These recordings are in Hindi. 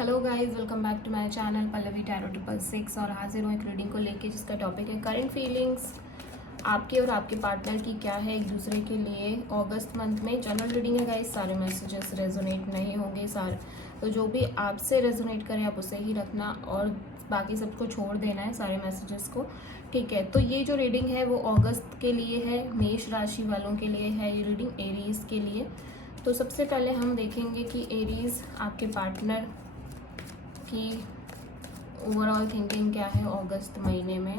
Hello guys, welcome back to my channel Pallavi tarot 666। और हाजिर हूँ एक रीडिंग को लेके जिसका टॉपिक है करंट फीलिंग्स आपके और आपके पार्टनर की क्या है एक दूसरे के लिए अगस्त मंथ में। जनरल रीडिंग है गाइस, सारे मैसेजेस रेजोनेट नहीं होंगे सारे, तो जो भी आपसे रेजोनेट करे आप उसे ही रखना और बाकी सबको छोड़ देना है सारे मैसेजेस को, ठीक है। तो ये जो रीडिंग है वो अगस्त के लिए है, मेष राशि वालों के लिए है ये रीडिंग, एरीज के लिए। तो सबसे पहले हम देखेंगे कि एरीज आपके पार्टनर की ओवरऑल थिंकिंग क्या है अगस्त महीने में।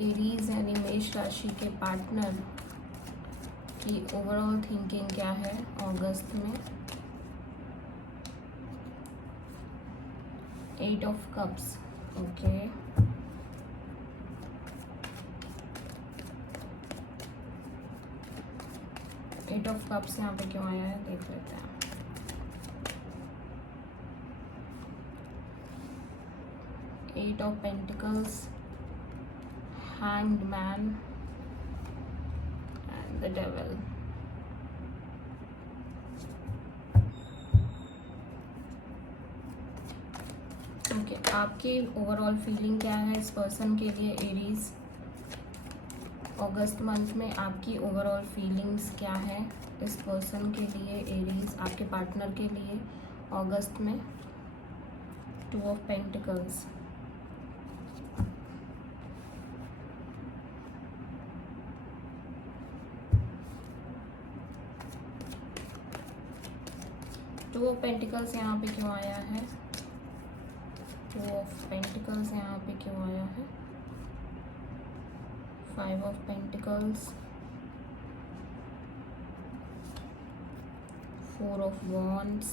एरीज यानी मेष राशि के पार्टनर की ओवरऑल थिंकिंग क्या है अगस्त में। 8 of cups, okay. Eight of cups यहाँ पे क्यों आया है देख लेते हैं। Eight of pentacles, hanged man and the devil. Okay, आपकी ओवरऑल फीलिंग क्या है इस पर्सन के लिए एरीज अगस्त मंथ में। आपकी ओवरऑल फीलिंग्स क्या है इस पर्सन के लिए एरीज आपके पार्टनर के लिए अगस्त में। 2 of pentacles, two of pentacles यहाँ पे क्यों आया है। 2 ऑफ पेंटिकल्स यहाँ पे क्यों आया है। 5 of pentacles, 4 of wands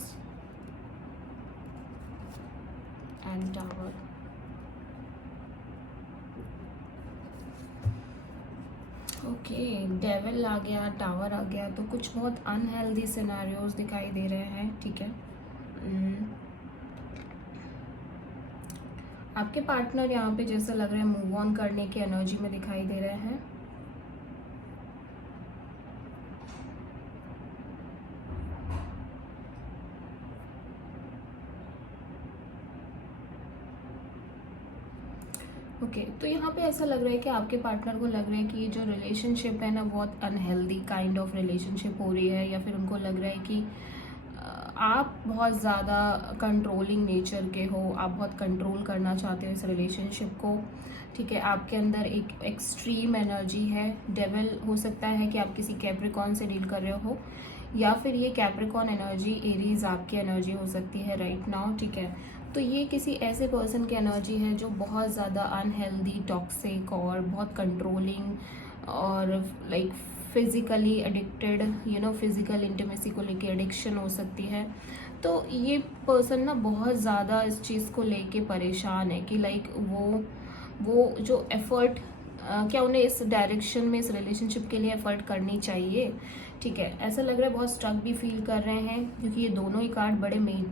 and tower. Okay, devil आ गया, टावर आ गया, तो कुछ बहुत अनहेल्दी सिनेरियोज दिखाई दे रहे हैं, ठीक है। आपके पार्टनर यहाँ पे जैसा लग रहा है मूव ऑन करने की एनर्जी में दिखाई दे रहे हैं। ओके, तो यहाँ पे ऐसा लग रहा है कि आपके पार्टनर को लग रहा है कि ये जो रिलेशनशिप है ना बहुत अनहेल्दी काइंड ऑफ रिलेशनशिप हो रही है, या फिर उनको लग रहा है कि आप बहुत ज़्यादा कंट्रोलिंग नेचर के हो, आप बहुत कंट्रोल करना चाहते हो इस रिलेशनशिप को, ठीक है। आपके अंदर एक एक्सट्रीम एनर्जी है। डेविल हो सकता है कि आप किसी कैप्रिकॉन से डील कर रहे हो, या फिर ये कैप्रिकॉन एनर्जी एरीज आपकी एनर्जी हो सकती है राइट नाउ, ठीक है। तो ये किसी ऐसे पर्सन की एनर्जी है जो बहुत ज़्यादा अनहेल्दी, टॉक्सिक और बहुत कंट्रोलिंग और like physically addicted, physical intimacy को लेके एडिक्शन हो सकती है। तो ये पर्सन ना बहुत ज़्यादा इस चीज़ को लेके परेशान है कि लाइक वो जो एफर्ट क्या उन्हें इस डायरेक्शन में इस रिलेशनशिप के लिए एफर्ट करनी चाहिए, ठीक है। ऐसा लग रहा है बहुत स्ट्रक भी फील कर रहे हैं क्योंकि ये दोनों ही कार्ड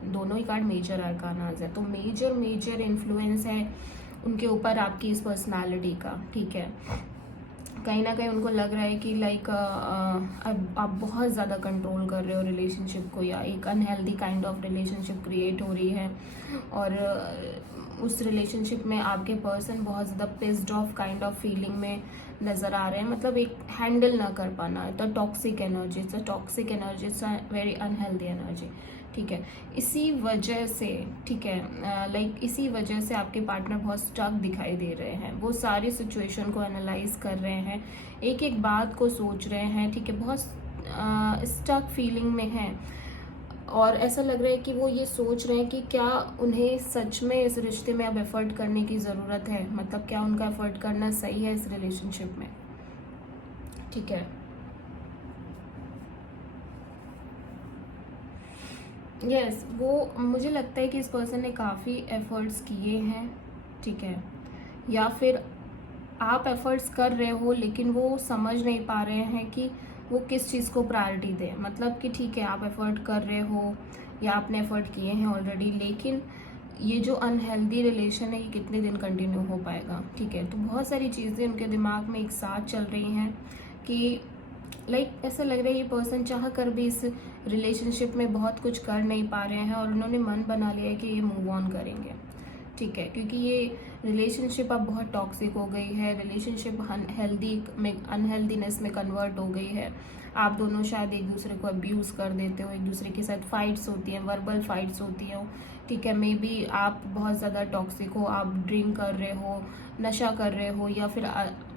दोनों ही कार्ड मेजर आर्कानाज है, तो मेजर इन्फ्लुएंस है उनके ऊपर आपकी इस पर्सनालिटी का, ठीक है। कहीं ना कहीं उनको लग रहा है कि लाइक अब आप बहुत ज़्यादा कंट्रोल कर रहे हो रिलेशनशिप को, या एक unhealthy kind of relationship create हो रही है, और उस रिलेशनशिप में आपके पर्सन बहुत ज़्यादा pissed off kind of feeling में नज़र आ रहे हैं, मतलब एक हैंडल ना कर पाना। तो toxic energy, it's a very unhealthy energy, ठीक है। इसी वजह से, ठीक है, लाइक इसी वजह से आपके पार्टनर बहुत स्टक दिखाई दे रहे हैं। वो सारी सिचुएशन को एनालाइज कर रहे हैं, एक एक बात को सोच रहे हैं, ठीक है। बहुत स्टक फीलिंग में हैं, और ऐसा लग रहा है कि वो ये सोच रहे हैं कि क्या उन्हें सच में इस रिश्ते में अब एफर्ट करने की ज़रूरत है, मतलब क्या उनका एफर्ट करना सही है इस रिलेशनशिप में, ठीक है। यस, वो मुझे लगता है कि इस पर्सन ने काफ़ी एफर्ट्स किए हैं, ठीक है। या फिर आप एफर्ट्स कर रहे हो लेकिन वो समझ नहीं पा रहे हैं कि वो किस चीज़ को प्रायोरिटी दें, मतलब कि ठीक है आप एफर्ट कर रहे हो या आपने एफर्ट किए हैं ऑलरेडी, लेकिन ये जो अनहेल्दी रिलेशन है ये कितने दिन कंटिन्यू हो पाएगा, ठीक है। तो बहुत सारी चीज़ें उनके दिमाग में एक साथ चल रही हैं कि लाइक ऐसा लग रहा है ये पर्सन चाह कर भी इस रिलेशनशिप में बहुत कुछ कर नहीं पा रहे हैं, और उन्होंने मन बना लिया है कि ये मूव ऑन करेंगे, ठीक है, क्योंकि ये रिलेशनशिप अब बहुत टॉक्सिक हो गई है, रिलेशनशिप अनहेल्दीनेस में कन्वर्ट हो गई है। आप दोनों शायद एक दूसरे को अब्यूज़ कर देते हो, एक दूसरे के साथ फाइट्स होती हैं, वर्बल फाइट्स होती हो, ठीक है, मे बी आप बहुत ज़्यादा टॉक्सिक हो, आप ड्रिंक कर रहे हो, नशा कर रहे हो, या फिर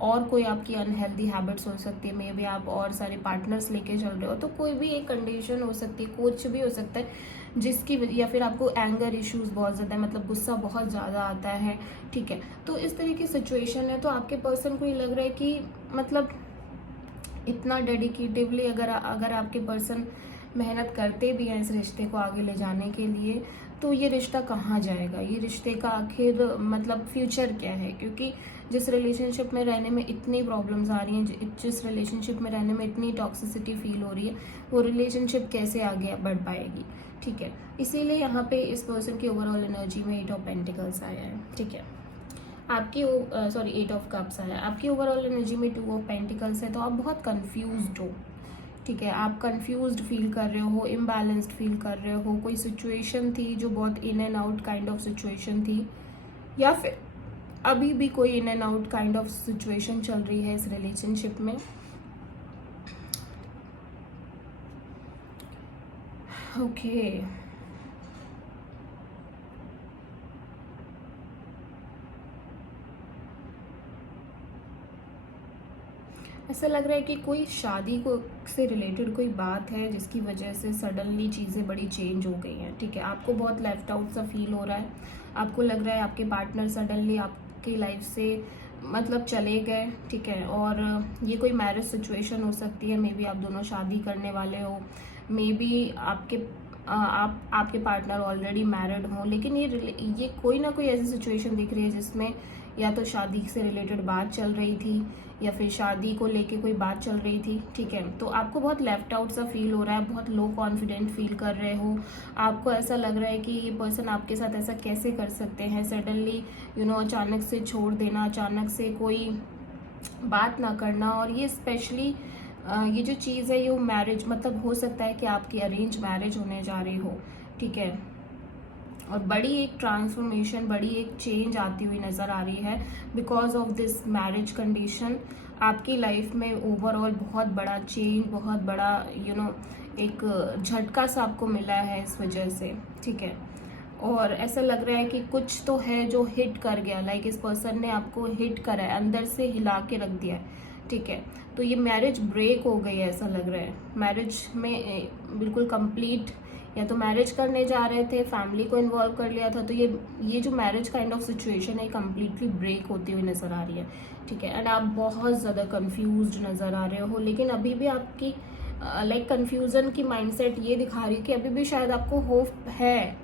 और कोई आपकी अनहेल्दी हैबिट्स हो सकती है, मे बी आप और सारे पार्टनर्स लेके चल रहे हो, तो कोई भी एक कंडीशन हो सकती है, कुछ भी हो सकता है जिसकी या फिर आपको एंगर इश्यूज बहुत ज़्यादा है, मतलब गुस्सा बहुत ज़्यादा आता है, ठीक है, तो इस तरह की सिचुएशन है। तो आपके पर्सन को ये लग रहा है कि मतलब इतना डेडिकेटिवली अगर आपके पर्सन मेहनत करते भी हैं इस रिश्ते को आगे ले जाने के लिए, तो ये रिश्ता कहाँ जाएगा, ये रिश्ते का आखिर मतलब फ्यूचर क्या है, क्योंकि जिस रिलेशनशिप में रहने में इतनी प्रॉब्लम्स आ रही हैं, जिस रिलेशनशिप में रहने में इतनी टॉक्सिसिटी फील हो रही है, वो रिलेशनशिप कैसे आगे बढ़ पाएगी, ठीक है। इसीलिए यहाँ पे इस पर्सन की ओवरऑल एनर्जी में 8 ऑफ पेंटिकल्स आया है, ठीक है, आपकी 8 ऑफ कप्स आया है, आपकी ओवरऑल एनर्जी में 2 ऑफ पेंटिकल्स है, तो आप बहुत कंफ्यूज्ड हो, ठीक है, आप कंफ्यूज्ड फील कर रहे हो, इम्बैलेंस्ड फील कर रहे हो, कोई सिचुएशन थी जो बहुत in and out kind of situation थी, या फिर अभी भी कोई in and out kind of situation चल रही है इस रिलेशनशिप में। ओके ऐसा लग रहा है कि कोई शादी को से रिलेटेड कोई बात है जिसकी वजह से सडनली चीज़ें बड़ी चेंज हो गई हैं, ठीक है, आपको बहुत लेफ्ट आउट सा फील हो रहा है, आपको लग रहा है आपके पार्टनर सडनली आपकी लाइफ से मतलब चले गए, ठीक है, और ये कोई मैरिज सिचुएशन हो सकती है, मे बी आप दोनों शादी करने वाले हो, मे बी आपके पार्टनर ऑलरेडी मैरिड हो, लेकिन ये कोई ना कोई ऐसी सिचुएशन दिख रही है जिसमें या तो शादी से रिलेटेड बात चल रही थी, या फिर शादी को लेके कोई बात चल रही थी, ठीक है, तो आपको बहुत लेफ्ट आउट सा फील हो रहा है, बहुत लो कॉन्फिडेंट फील कर रहे हो, आपको ऐसा लग रहा है कि ये पर्सन आपके साथ ऐसा कैसे कर सकते हैं, सडनली अचानक से छोड़ देना, अचानक से कोई बात ना करना, और ये स्पेशली ये जो चीज़ है ये मैरिज मतलब हो सकता है कि आपकी अरेंज मैरिज होने जा रही हो, ठीक है, और बड़ी एक ट्रांसफॉर्मेशन, बड़ी एक चेंज आती हुई नज़र आ रही है because of this marriage condition. आपकी लाइफ में ओवरऑल बहुत बड़ा चेंज, बहुत बड़ा एक झटका सा आपको मिला है इस वजह से, ठीक है, और ऐसा लग रहा है कि कुछ तो है जो हिट कर गया, लाइक इस पर्सन ने आपको हिट करा है, अंदर से हिला के रख दिया है, ठीक है, तो ये मैरिज ब्रेक हो गई है, ऐसा लग रहा है मैरिज में बिल्कुल कंप्लीट, या तो मैरिज करने जा रहे थे, फैमिली को इन्वॉल्व कर लिया था, तो ये जो मैरिज काइंड ऑफ सिचुएशन है कंप्लीटली ब्रेक होती हुई नज़र आ रही है, ठीक है, एंड आप बहुत ज़्यादा कंफ्यूज्ड नज़र आ रहे हो, लेकिन अभी भी आपकी लाइक कंफ्यूजन की माइंडसेट ये दिखा रही है कि अभी भी शायद आपको होप है,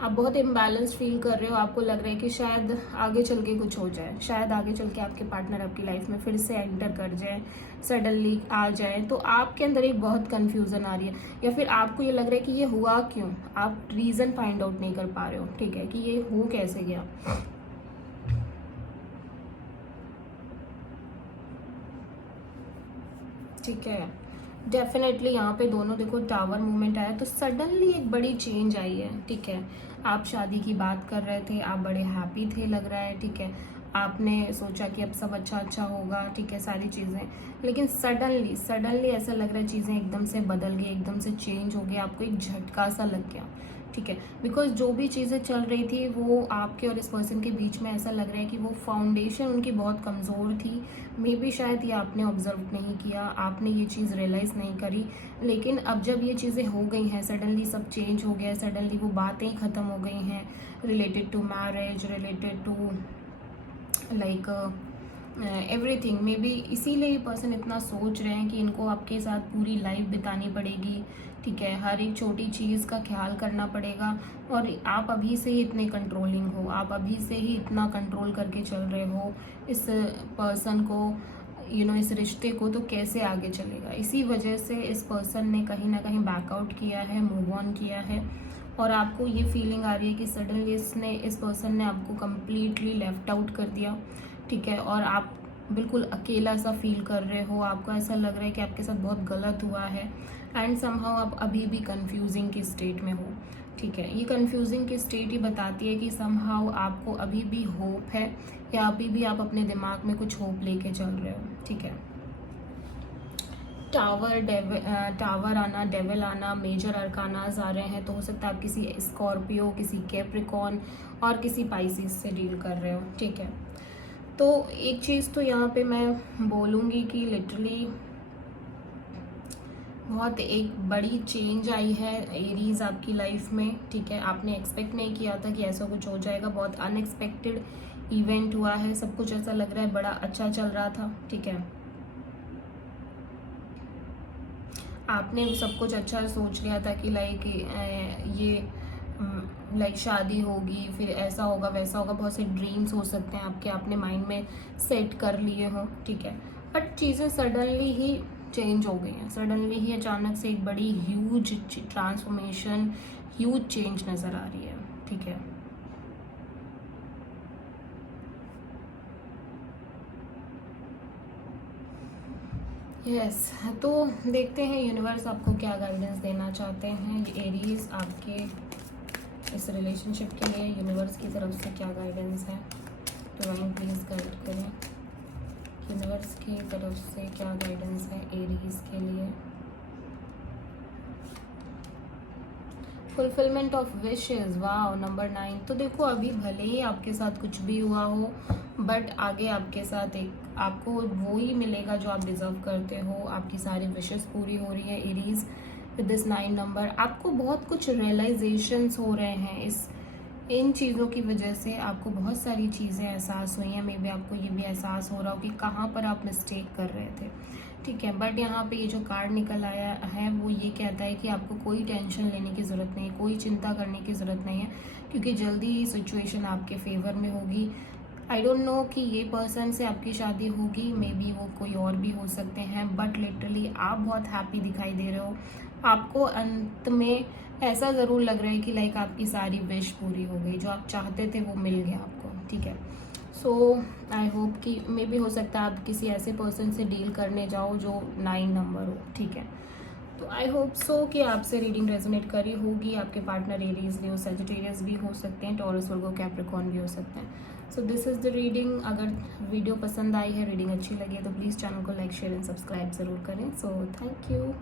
आप बहुत इम्बैलेंस फील कर रहे हो, आपको लग रहा है कि शायद आगे चल के कुछ हो जाए, शायद आगे चल के आपके पार्टनर आपकी लाइफ में फिर से एंटर कर जाए, सडनली आ जाए, तो आपके अंदर एक बहुत कंफ्यूजन आ रही है, या फिर आपको ये लग रहा है कि ये हुआ क्यों, आप रीज़न फाइंड आउट नहीं कर पा रहे हो, ठीक है, कि ये हो कैसे गया, ठीक है, डेफिनेटली यहाँ पे दोनों देखो टावर मूवमेंट आया, तो सडनली एक बड़ी चेंज आई है, ठीक है, आप शादी की बात कर रहे थे, आप बड़े हैप्पी थे लग रहा है, ठीक है, आपने सोचा कि अब सब अच्छा अच्छा होगा, ठीक है, सारी चीज़ें, लेकिन सडनली ऐसा लग रहा है चीज़ें एकदम से बदल गई, एकदम से चेंज हो गई, आपको एक झटका सा लग गया, ठीक है, बिकॉज जो भी चीज़ें चल रही थी वो आपके और इस पर्सन के बीच में ऐसा लग रहा है कि वो फाउंडेशन उनकी बहुत कमज़ोर थी, मे बी शायद ये आपने ऑब्जर्व नहीं किया, आपने ये चीज़ रियलाइज़ नहीं करी, लेकिन अब जब ये चीज़ें हो गई हैं, सडनली सब चेंज हो गया है, सडनली वो बातें ख़त्म हो गई हैं related to marriage, related to like everything, maybe इसीलिए ये पर्सन इतना सोच रहे हैं कि इनको आपके साथ पूरी लाइफ बितानी पड़ेगी, ठीक है, हर एक छोटी चीज़ का ख्याल करना पड़ेगा, और आप अभी से ही इतने कंट्रोलिंग हो, आप अभी से ही इतना कंट्रोल करके चल रहे हो इस पर्सन को, इस रिश्ते को, तो कैसे आगे चलेगा, इसी वजह से इस पर्सन ने कहीं ना कहीं बैकआउट किया है, मूव ऑन किया है, और आपको ये फीलिंग आ रही है कि सडनली इस पर्सन ने आपको कम्प्लीटली लेफ्ट आउट कर दिया, ठीक है, और आप बिल्कुल अकेला सा फील कर रहे हो, आपको ऐसा लग रहा है कि आपके साथ बहुत गलत हुआ है, एंड समहाउ आप अभी भी कंफ्यूजिंग की स्टेट में हो। ठीक है, ये कंफ्यूजिंग की स्टेट ही बताती है कि समहाउ आपको अभी भी होप है, या अभी भी आप अपने दिमाग में कुछ होप लेके चल रहे हो। ठीक है, टावर आना, डेविल आना, मेजर अरकानाज आ रहे हैं, तो हो सकता है आप किसी स्कॉर्पियो, किसी कैप्रिकॉन और किसी पाइसिस से डील कर रहे हो। ठीक है, तो एक चीज़ तो यहाँ पे मैं बोलूँगी कि लिटरली बहुत एक बड़ी चेंज आई है एरीज आपकी लाइफ में। ठीक है, आपने एक्सपेक्ट नहीं किया था कि ऐसा कुछ हो जाएगा, बहुत अनएक्सपेक्टेड इवेंट हुआ है, सब कुछ ऐसा लग रहा है बड़ा अच्छा चल रहा था। ठीक है, आपने सब कुछ अच्छा सोच लिया था कि लाइक ये लाइक शादी होगी, फिर ऐसा होगा वैसा होगा, बहुत से ड्रीम्स हो सकते हैं आपके, आपने माइंड में सेट कर लिए हो। ठीक है, बट चीज़ें सडनली ही चेंज हो गई हैं, सडनली ही अचानक से एक बड़ी ह्यूज ट्रांसफॉर्मेशन, ह्यूज चेंज नज़र आ रही है। ठीक है, यस तो देखते हैं यूनिवर्स आपको क्या गाइडेंस देना चाहते हैं। एरीज आपके इस रिलेशनशिप के लिए यूनिवर्स की तरफ से क्या गाइडेंस है, डिवाइन प्लीज गाइड करें। यूनिवर्स की तरफ से क्या गाइडेंस है एरीज के लिए। फुलफिलमेंट ऑफ विशेस, वाह, नंबर 9। तो देखो अभी भले ही आपके साथ कुछ भी हुआ हो, बट आगे आपके साथ एक आपको वो ही मिलेगा जो आप डिजर्व करते हो। आपकी सारी विशेस पूरी हो रही है एरीज विद दिस 9 नंबर। आपको बहुत कुछ रियलाइजेशंस हो रहे हैं, इस इन चीज़ों की वजह से आपको बहुत सारी चीज़ें एहसास हुई हैं। मे बी आपको ये भी एहसास हो रहा हो कि कहाँ पर आप मिस्टेक कर रहे थे। ठीक है, बट यहाँ पे ये जो कार्ड निकल आया है वो ये कहता है कि आपको कोई टेंशन लेने की ज़रूरत नहीं है, कोई चिंता करने की ज़रूरत नहीं है, क्योंकि जल्दी ही सिचुएशन आपके फेवर में होगी। आई डोंट नो कि ये पर्सन से आपकी शादी होगी, मे बी वो कोई और भी हो सकते हैं, बट लिटरली आप बहुत हैप्पी दिखाई दे रहे हो। आपको अंत में ऐसा ज़रूर लग रहा है कि लाइक आपकी सारी विश पूरी हो गई, जो आप चाहते थे वो मिल गया आपको। ठीक है, सो आई होप कि मे भी हो सकता है आप किसी ऐसे पर्सन से डील करने जाओ जो 9 नंबर हो। ठीक है, तो आई होप सो कि आपसे रीडिंग रेजोनेट करी होगी। आपके पार्टनर एरीज लियो सेजिटेरियस भी हो सकते हैं, टॉरस वर्गो कैप्रिकॉर्न भी हो सकते हैं। So this is the reading. अगर वीडियो पसंद आई है, रीडिंग अच्छी लगी है, तो प्लीज़ चैनल को लाइक शेयर एंड सब्सक्राइब ज़रूर करें। So thank you.